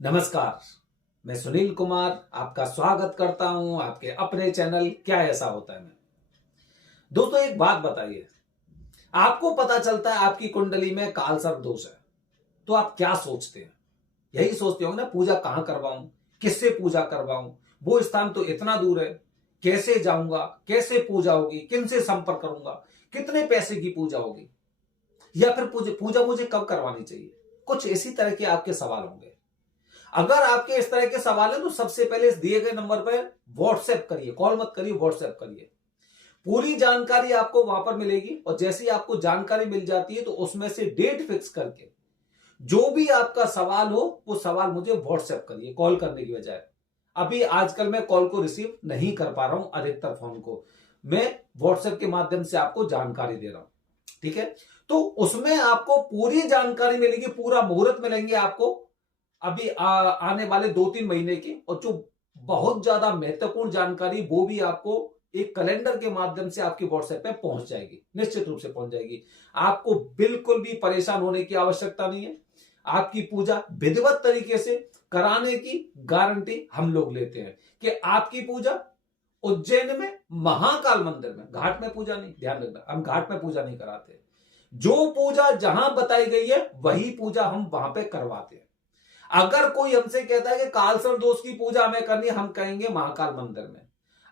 नमस्कार। मैं सुनील कुमार आपका स्वागत करता हूं आपके अपने चैनल क्या ऐसा होता है में। दोस्तों एक बात बताइए, आपको पता चलता है आपकी कुंडली में कालसर्प दोष है तो आप क्या सोचते हैं? यही सोचते होंगे ना, पूजा कहां करवाऊं, किससे पूजा करवाऊं, वो स्थान तो इतना दूर है, कैसे जाऊंगा, कैसे पूजा होगी, किनसे संपर्क करूंगा, कितने पैसे की पूजा होगी, या फिर पूजा मुझे कब करवानी चाहिए। कुछ इसी तरह के आपके सवाल होंगे। अगर आपके इस तरह के सवाल है तो सबसे पहले इस दिए गए नंबर पर व्हाट्सएप करिए, कॉल मत करिए, व्हाट्सएप करिए। पूरी जानकारी आपको वहां पर मिलेगी और जैसे ही आपको जानकारी मिल जाती है तो उसमें से डेट फिक्स करके जो भी आपका सवाल हो वो सवाल मुझे व्हाट्सएप करिए, कॉल करने की बजाय। अभी आजकल मैं कॉल को रिसीव नहीं कर पा रहा हूं, अधिकतर फोन को मैं व्हाट्सएप के माध्यम से आपको जानकारी दे रहा हूं। ठीक है, तो उसमें आपको पूरी जानकारी मिलेगी, पूरा मुहूर्त मिलेंगे आपको अभी आने वाले 2-3 महीने की, और जो बहुत ज्यादा महत्वपूर्ण जानकारी वो भी आपको एक कैलेंडर के माध्यम से आपके व्हाट्सएप पे पहुंच जाएगी, निश्चित रूप से पहुंच जाएगी। आपको बिल्कुल भी परेशान होने की आवश्यकता नहीं है। आपकी पूजा विधिवत तरीके से कराने की गारंटी हम लोग लेते हैं कि आपकी पूजा उज्जैन में महाकाल मंदिर में, घाट में पूजा नहीं, ध्यान रखना, हम घाट में पूजा नहीं कराते। जो पूजा जहां बताई गई है वही पूजा हम वहां पे करवाते हैं। अगर कोई हमसे कहता है कि कालसर्प दोष की पूजा हमें करनी, हम कहेंगे महाकाल मंदिर में।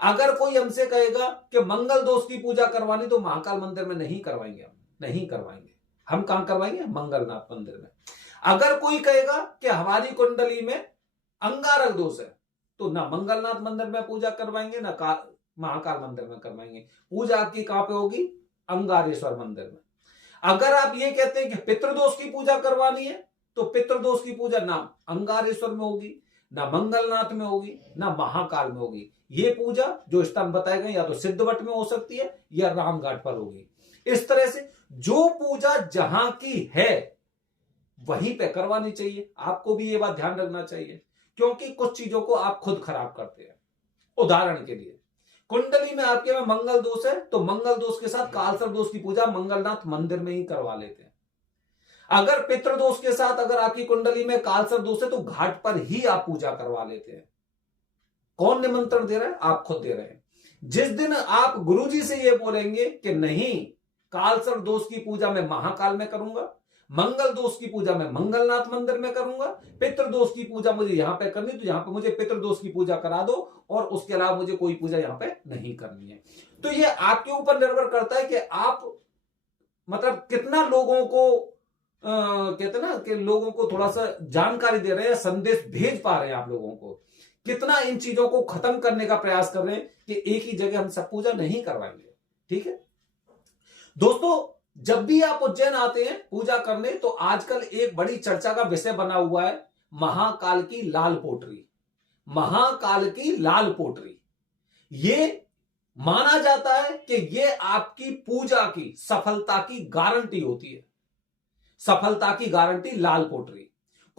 अगर कोई हमसे कहेगा कि मंगल दोष की पूजा करवानी, तो महाकाल मंदिर में नहीं करवाएंगे, हम नहीं करवाएंगे। हम कहां करवाएंगे? मंगलनाथ मंदिर में। अगर कोई कहेगा कि हमारी कुंडली में अंगारक दोष है, तो ना मंगलनाथ मंदिर में पूजा करवाएंगे ना महाकाल मंदिर में करवाएंगे। पूजा आपकी कहां पे होगी? अंगारेश्वर मंदिर में। अगर आप ये कहते हैं कि पितृदोष की पूजा करवानी है, तो पितृदोष की पूजा ना अंगारेश्वर में होगी, ना मंगलनाथ में होगी, ना महाकाल में होगी। ये पूजा जो स्थान बताए गए या तो सिद्धवट में हो सकती है या रामघाट पर होगी। इस तरह से जो पूजा जहां की है वहीं पे करवानी चाहिए। आपको भी ये बात ध्यान रखना चाहिए, क्योंकि कुछ चीजों को आप खुद खराब करते हैं। उदाहरण के लिए, कुंडली में आपके में मंगल दोष है तो मंगल दोष के साथ कालसर्प दोष की पूजा मंगलनाथ मंदिर में ही करवा लेते हैं। अगर पितृदोष के साथ अगर आपकी कुंडली में कालसर्प दोष है तो घाट पर ही आप पूजा करवा लेते हैं। कौन निमंत्रण दे रहा है? आप खुद दे रहे हैं। जिस दिन आप गुरुजी से ये बोलेंगे कि नहीं, कालसर्प दोष की पूजा मैं महाकाल में करूंगा, मंगल दोष की पूजा मैं मंगलनाथ मंदिर में करूंगा, पितृदोष की पूजा मुझे यहां पे करनी, तो यहां पे मुझे पितृदोष की पूजा करा दो और उसके अलावा मुझे कोई पूजा यहां पे नहीं करनी है। तो ये आपके ऊपर निर्भर करता है कि आप मतलब कितना लोगों को कहते हैं ना कि लोगों को थोड़ा सा जानकारी दे रहे हैं, संदेश भेज पा रहे हैं आप लोगों को, कितना इन चीजों को खत्म करने का प्रयास कर रहे हैं कि एक ही जगह हम सब पूजा नहीं करवाएंगे। ठीक है दोस्तों, जब भी आप उज्जैन आते हैं पूजा करने तो आजकल एक बड़ी चर्चा का विषय बना हुआ है महाकाल की लाल पोटरी। महाकाल की लाल पोटरी, ये माना जाता है कि ये आपकी पूजा की सफलता की गारंटी होती है। सफलता की गारंटी लाल पोटरी।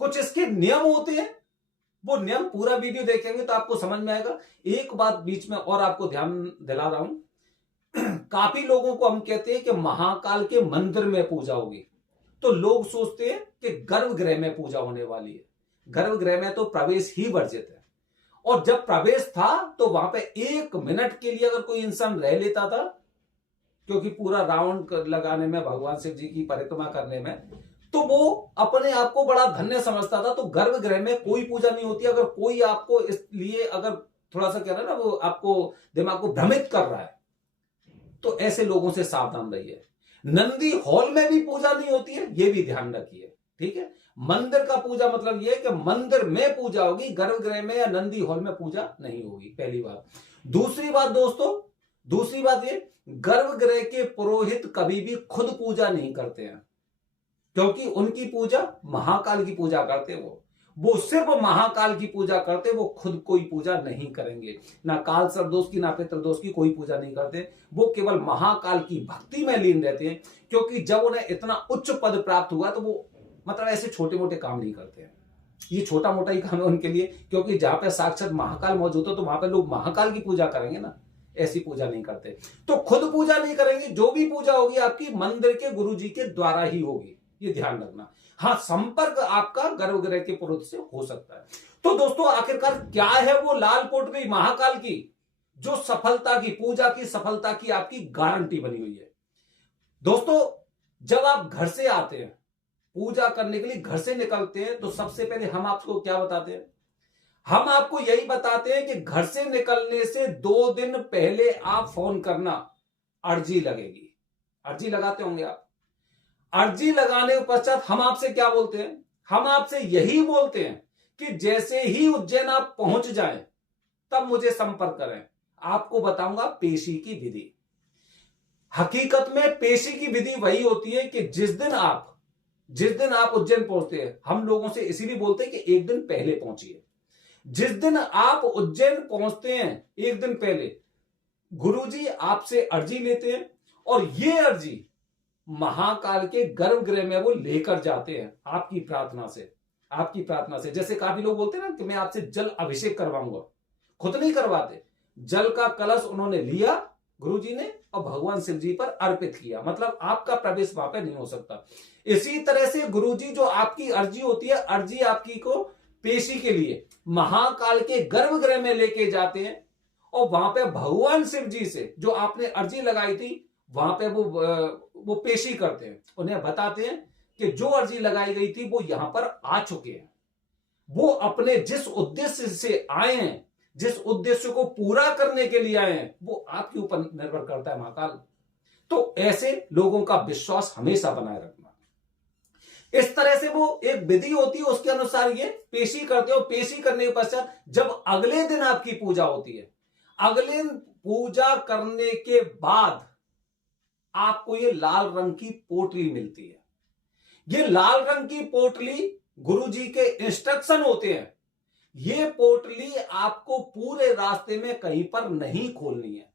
कुछ इसके नियम होते हैं, वो नियम पूरा वीडियो देखेंगे तो आपको समझ में आएगा। एक बात बीच में और आपको ध्यान दिला रहा हूं, काफी लोगों को हम कहते हैं कि महाकाल के मंदिर में पूजा होगी, तो लोग सोचते हैं कि गर्भगृह में पूजा होने वाली है। गर्भगृह में तो प्रवेश ही वर्जित है, और जब प्रवेश था तो वहां पे 1 मिनट के लिए अगर कोई इंसान रह लेता था, क्योंकि पूरा राउंड लगाने में, भगवान शिव जी की परिक्रमा करने में, तो वो अपने आप को बड़ा धन्य समझता था। तो गर्भगृह में कोई पूजा नहीं होती। अगर कोई आपको इसलिए अगर थोड़ा सा कह रहा है ना, वो आपको दिमाग को भ्रमित कर रहा है, तो ऐसे लोगों से सावधान रहिए। नंदी हॉल में भी पूजा नहीं होती है, ये भी ध्यान रखिए। ठीक है, मंदिर का पूजा मतलब ये है कि मंदिर में पूजा होगी, गर्भगृह में या नंदी हॉल में पूजा नहीं होगी, पहली बात। दूसरी बात दोस्तों, दूसरी बात ये, गर्भगृह के पुरोहित कभी भी खुद पूजा नहीं करते हैं, क्योंकि उनकी पूजा महाकाल की पूजा करते हैं। वो सिर्फ महाकाल की पूजा करते, वो खुद कोई पूजा नहीं करेंगे। ना कालसर्प दोष की, ना पितृदोष की कोई पूजा नहीं करते। वो केवल महाकाल की भक्ति में लीन रहते हैं, क्योंकि जब उन्हें इतना उच्च पद प्राप्त हुआ तो वो मतलब ऐसे छोटे मोटे काम नहीं करते हैं। ये छोटा मोटा ही काम है उनके लिए, क्योंकि जहां पे साक्षात महाकाल मौजूद हो तो वहां पे लोग महाकाल की पूजा करेंगे ना, ऐसी पूजा नहीं करते। तो खुद पूजा नहीं करेंगे, जो भी पूजा होगी आपकी मंदिर के गुरुजी के द्वारा ही होगी, ये ध्यान रखना। हाँ, संपर्क आपका गर्भगृह के पुरोहित से हो सकता है। तो दोस्तों, आखिरकार क्या है वो लाल पोटली महाकाल की जो सफलता की, पूजा की सफलता की आपकी गारंटी बनी हुई है? दोस्तों, जब आप घर से आते हैं पूजा करने के लिए, घर से निकलते हैं, तो सबसे पहले हम आपको क्या बताते हैं? हम आपको यही बताते हैं कि घर से निकलने से 2 दिन पहले आप फोन करना, अर्जी लगेगी। अर्जी लगाते होंगे आप। अर्जी लगाने के पश्चात हम आपसे क्या बोलते हैं? हम आपसे यही बोलते हैं कि जैसे ही उज्जैन आप पहुंच जाएं तब मुझे संपर्क करें, आपको बताऊंगा पेशी की विधि। हकीकत में पेशी की विधि वही होती है कि जिस दिन आप उज्जैन पहुंचते हैं, हम लोगों से इसीलिए बोलते हैं कि एक दिन पहले पहुंचिए। जिस दिन आप उज्जैन पहुंचते हैं एक दिन पहले गुरुजी आपसे अर्जी लेते हैं और ये अर्जी महाकाल के गर्भगृह में वो लेकर जाते हैं आपकी प्रार्थना से। जैसे काफी लोग बोलते हैं ना कि मैं आपसे जल अभिषेक करवाऊंगा, खुद नहीं करवाते। जल का कलश उन्होंने लिया गुरुजी ने और भगवान शिव जी पर अर्पित किया, मतलब आपका प्रवेश वहां पर नहीं हो सकता। इसी तरह से गुरुजी जो आपकी अर्जी होती है, अर्जी आपकी को पेशी के लिए महाकाल के गर्भगृह में लेके जाते हैं और वहां पे भगवान शिव जी से जो आपने अर्जी लगाई थी वहां पे वो पेशी करते हैं, उन्हें बताते हैं कि जो अर्जी लगाई गई थी वो यहां पर आ चुके हैं। वो अपने जिस उद्देश्य से आए हैं, जिस उद्देश्य को पूरा करने के लिए आए हैं, वो आपके ऊपर निर्भर करता है महाकाल। तो ऐसे लोगों का विश्वास हमेशा बनाए रखना। इस तरह से वो एक विधि होती है, उसके अनुसार ये पेशी करते हो। पेशी करने के पश्चात जब अगले दिन आपकी पूजा होती है, अगले दिन पूजा करने के बाद आपको ये लाल रंग की पोटली मिलती है। ये लाल रंग की पोटली गुरुजी के इंस्ट्रक्शन होते हैं। ये पोटली आपको पूरे रास्ते में कहीं पर नहीं खोलनी है।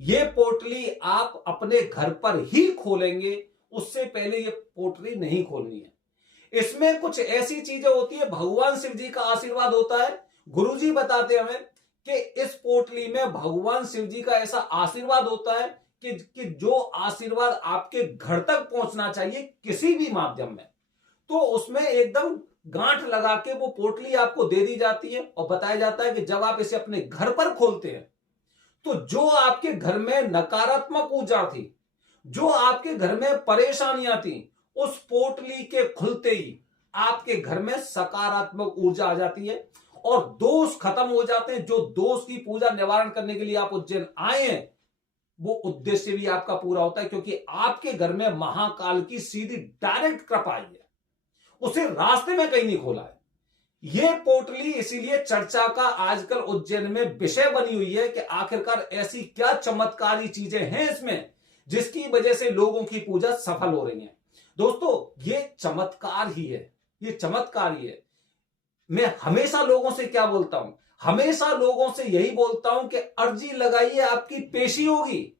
ये पोटली आप अपने घर पर ही खोलेंगे, उससे पहले ये पोटली नहीं खोलनी है। इसमें कुछ ऐसी चीजें होती है, भगवान शिव जी का आशीर्वाद होता है। गुरुजी बताते हमें कि इस पोटली में भगवान शिव जी का ऐसा आशीर्वाद होता है कि जो आशीर्वाद आपके घर तक पहुंचना चाहिए किसी भी माध्यम में, तो उसमें एकदम गांठ लगा के वो पोटली आपको दे दी जाती है और बताया जाता है कि जब आप इसे अपने घर पर खोलते हैं तो जो आपके घर में नकारात्मक ऊर्जा थी, जो आपके घर में परेशानियां थी, उस पोटली के खुलते ही आपके घर में सकारात्मक ऊर्जा आ जाती है और दोष खत्म हो जाते हैं। जो दोष की पूजा निवारण करने के लिए आप उज्जैन आए हैं, वो उद्देश्य भी आपका पूरा होता है, क्योंकि आपके घर में महाकाल की सीधी डायरेक्ट कृपा आई है, उसे रास्ते में कहीं नहीं खोला है। यह पोटली इसीलिए चर्चा का आजकल उज्जैन में विषय बनी हुई है कि आखिरकार ऐसी क्या चमत्कारी चीजें हैं इसमें जिसकी वजह से लोगों की पूजा सफल हो रही है। दोस्तों, ये चमत्कार ही है, ये चमत्कार ही है। मैं हमेशा लोगों से क्या बोलता हूं? हमेशा लोगों से यही बोलता हूं कि अर्जी लगाइए, आपकी पेशी होगी।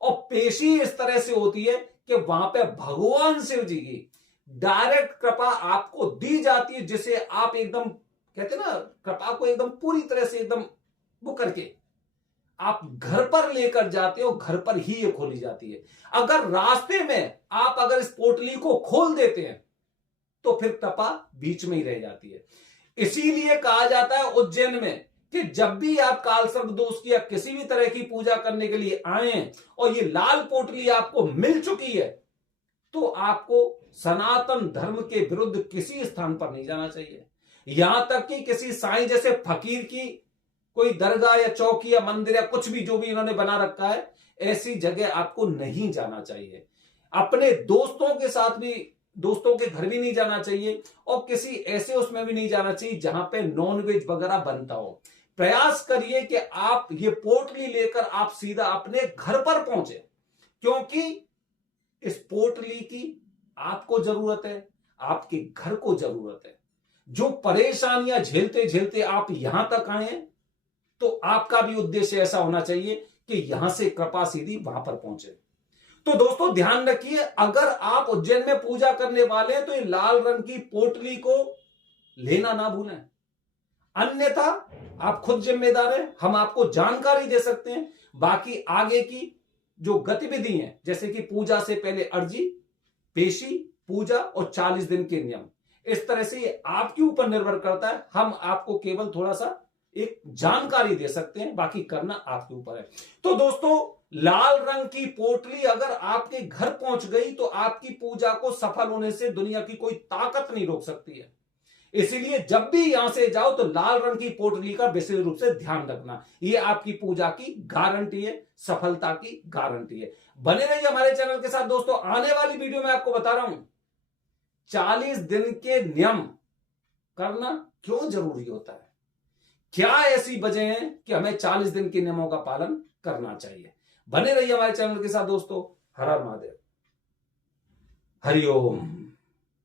और पेशी इस तरह से होती है कि वहां पे भगवान शिव जी की डायरेक्ट कृपा आपको दी जाती है, जिसे आप एकदम कहते हैं ना, कृपा को एकदम पूरी तरह से एकदम वो करके आप घर पर लेकर जाते हो, घर पर ही ये खोली जाती है। अगर रास्ते में आप अगर इस पोटली को खोल देते हैं तो फिर कृपा बीच में ही रह जाती है। इसीलिए कहा जाता है उज्जैन में कि जब भी आप कालसर्प दोष की या किसी भी तरह की पूजा करने के लिए आए हैं और ये लाल पोटली आपको मिल चुकी है, तो आपको सनातन धर्म के विरुद्ध किसी स्थान पर नहीं जाना चाहिए। यहां तक कि किसी साईं जैसे फकीर की कोई दरगाह या चौकी या मंदिर या कुछ भी जो भी इन्होंने बना रखा है, ऐसी जगह आपको नहीं जाना चाहिए। अपने दोस्तों के साथ भी, दोस्तों के घर भी नहीं जाना चाहिए और किसी ऐसे उसमें भी नहीं जाना चाहिए जहां पे नॉनवेज वगैरह बनता हो। प्रयास करिए कि आप ये पोटली लेकर आप सीधा अपने घर पर पहुंचे, क्योंकि इस पोटली की आपको जरूरत है, आपके घर को जरूरत है। जो परेशानियां झेलते झेलते आप यहां तक आए हैं, तो आपका भी उद्देश्य ऐसा होना चाहिए कि यहां से कृपा सीधी वहां पर पहुंचे। तो दोस्तों, ध्यान रखिए, अगर आप उज्जैन में पूजा करने वाले हैं तो ये लाल रंग की पोटली को लेना ना भूलें, अन्यथा आप खुद जिम्मेदार हैं। हम आपको जानकारी दे सकते हैं, बाकी आगे की जो गतिविधि है, जैसे कि पूजा से पहले अर्जी, पेशी पूजा और 40 दिन के नियम। इस तरह से ये आपके ऊपर निर्भर करता है। हम आपको केवल थोड़ा सा एक जानकारी दे सकते हैं, बाकी करना आपके ऊपर है। तो दोस्तों, लाल रंग की पोटली अगर आपके घर पहुंच गई तो आपकी पूजा को सफल होने से दुनिया की कोई ताकत नहीं रोक सकती है। इसीलिए जब भी यहां से जाओ तो लाल रंग की पोटली का विशेष रूप से ध्यान रखना। यह आपकी पूजा की गारंटी है, सफलता की गारंटी है। बने रहिए हमारे चैनल के साथ दोस्तों। आने वाली वीडियो में आपको बता रहा हूं 40 दिन के नियम करना क्यों जरूरी होता है, क्या ऐसी वजह है कि हमें 40 दिन के नियमों का पालन करना चाहिए। बने रहिए हमारे चैनल के साथ दोस्तों। हर हर महादेव, हरिओम।